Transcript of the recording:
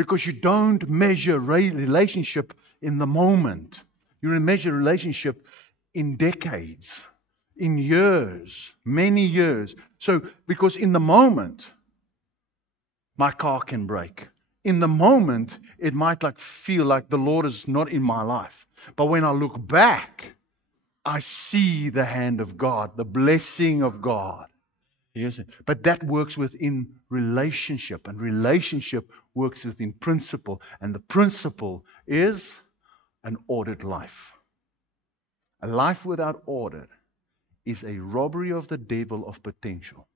Because you don't measure relationship in the moment. You measure relationship in decades, in years, many years. So, because in the moment, my car can break. In the moment, it might feel like the Lord is not in my life. But when I look back, I see the hand of God, the blessing of God. Yes. But that works within relationship, and relationship works within principle. And the principle is an ordered life. A life without order is a robbery of the devil of potential.